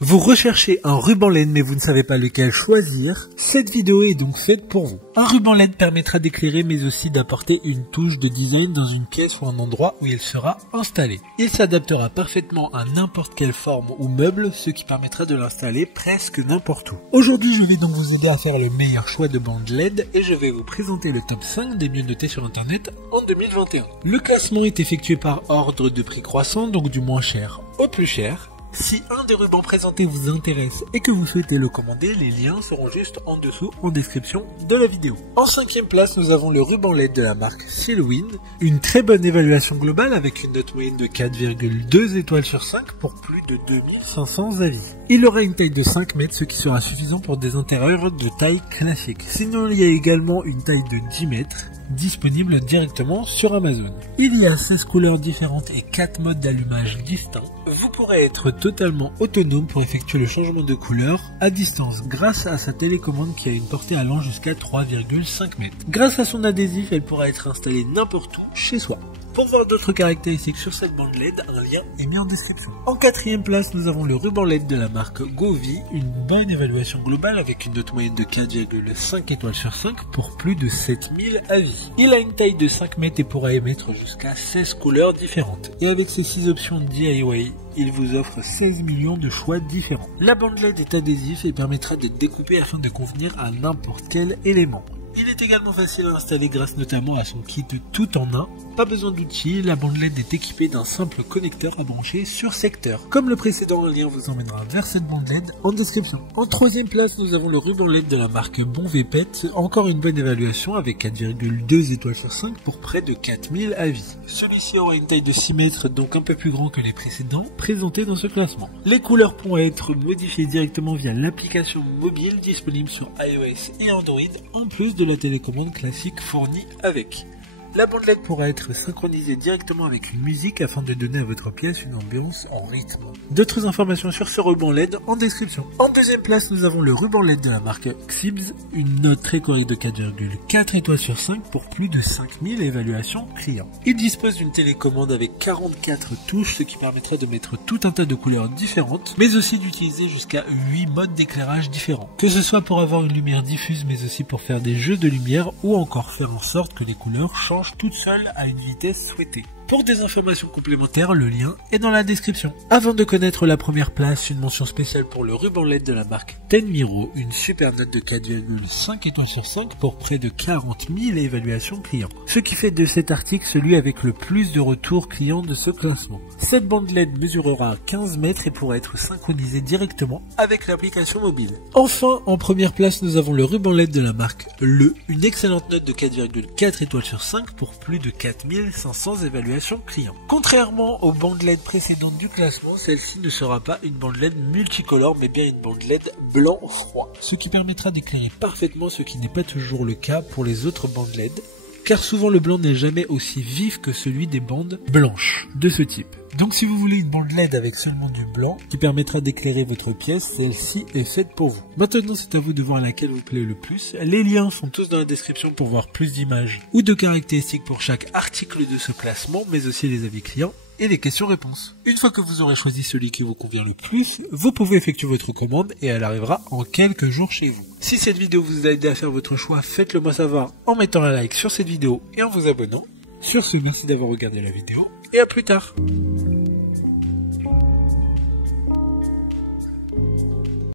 Vous recherchez un ruban LED mais vous ne savez pas lequel choisir? Cette vidéo est donc faite pour vous. Un ruban LED permettra d'éclairer mais aussi d'apporter une touche de design dans une pièce ou un endroit où il sera installé. Il s'adaptera parfaitement à n'importe quelle forme ou meuble, ce qui permettra de l'installer presque n'importe où. Aujourd'hui, je vais donc vous aider à faire le meilleur choix de bande LED et je vais vous présenter le top 5 des mieux notés sur internet en 2021. Le classement est effectué par ordre de prix croissant, donc du moins cher au plus cher. Si un des rubans présentés vous intéresse et que vous souhaitez le commander, les liens seront juste en dessous en description de la vidéo. En 5e place, nous avons le ruban LED de la marque Silwind. Une très bonne évaluation globale avec une note moyenne de 4,2 étoiles sur 5 pour plus de 2500 avis. Il aura une taille de 5 mètres, ce qui sera suffisant pour des intérieurs de taille classique. Sinon, il y a également une taille de 10 mètres disponible directement sur Amazon. Il y a 16 couleurs différentes et 4 modes d'allumage distincts. Vous pourrez être totalement autonome pour effectuer le changement de couleur à distance grâce à sa télécommande qui a une portée allant jusqu'à 3,5 mètres. Grâce à son adhésif, elle pourra être installée n'importe où chez soi. Pour voir d'autres caractéristiques sur cette bande LED, un lien est mis en description. En 4e place, nous avons le ruban LED de la marque Govee, une bonne évaluation globale avec une note moyenne de 4,5 étoiles sur 5 pour plus de 7000 avis. Il a une taille de 5 mètres et pourra émettre jusqu'à 16 couleurs différentes. Et avec ses 6 options DIY, il vous offre 16 millions de choix différents. La bande LED est adhésive et permettra d'être découpée afin de convenir à n'importe quel élément. Il est également facile à installer grâce notamment à son kit tout en un. Pas besoin d'outils, la bande LED est équipée d'un simple connecteur à brancher sur secteur. Comme le précédent, un lien vous emmènera vers cette bande LED en description. En 3e place, nous avons le ruban LED de la marque Bonvepet. Encore une bonne évaluation avec 4,2 étoiles sur 5 pour près de 4000 avis. Celui-ci aura une taille de 6 mètres, donc un peu plus grand que les précédents présentés dans ce classement. Les couleurs pourront être modifiées directement via l'application mobile disponible sur iOS et Android, en plus de la télécommande classique fournie avec. La bande LED pourra être synchronisée directement avec une musique afin de donner à votre pièce une ambiance en rythme. D'autres informations sur ce ruban LED en description. En 2e place, nous avons le ruban LED de la marque Xibs, une note très correcte de 4,4 étoiles sur 5 pour plus de 5000 évaluations clients. Il dispose d'une télécommande avec 44 touches, ce qui permettrait de mettre tout un tas de couleurs différentes, mais aussi d'utiliser jusqu'à 8 modes d'éclairage différents. Que ce soit pour avoir une lumière diffuse, mais aussi pour faire des jeux de lumière ou encore faire en sorte que les couleurs changent toute seule à une vitesse souhaitée. Pour des informations complémentaires, le lien est dans la description. Avant de connaître la première place, une mention spéciale pour le ruban LED de la marque Tenmiro, une super note de 4,5 étoiles sur 5 pour près de 40 000 évaluations clients. Ce qui fait de cet article celui avec le plus de retours clients de ce classement. Cette bande LED mesurera 15 mètres et pourra être synchronisée directement avec l'application mobile. Enfin, en première place, nous avons le ruban LED de la marque une excellente note de 4,4 étoiles sur 5 pour plus de 4500 évaluations clients. Contrairement aux bandes LED précédentes du classement, celle-ci ne sera pas une bande LED multicolore mais bien une bande LED blanc-froid, ce qui permettra d'éclairer parfaitement, ce qui n'est pas toujours le cas pour les autres bandes LED, car souvent le blanc n'est jamais aussi vif que celui des bandes blanches de ce type. Donc si vous voulez une bande LED avec seulement du blanc qui permettra d'éclairer votre pièce, celle-ci est faite pour vous. Maintenant, c'est à vous de voir laquelle vous plaît le plus. Les liens sont tous dans la description pour voir plus d'images ou de caractéristiques pour chaque article de ce classement, mais aussi les avis clients et les questions-réponses. Une fois que vous aurez choisi celui qui vous convient le plus, vous pouvez effectuer votre commande et elle arrivera en quelques jours chez vous. Si cette vidéo vous a aidé à faire votre choix, faites-le moi savoir en mettant un like sur cette vidéo et en vous abonnant. Sur ce, merci d'avoir regardé la vidéo et à plus tard.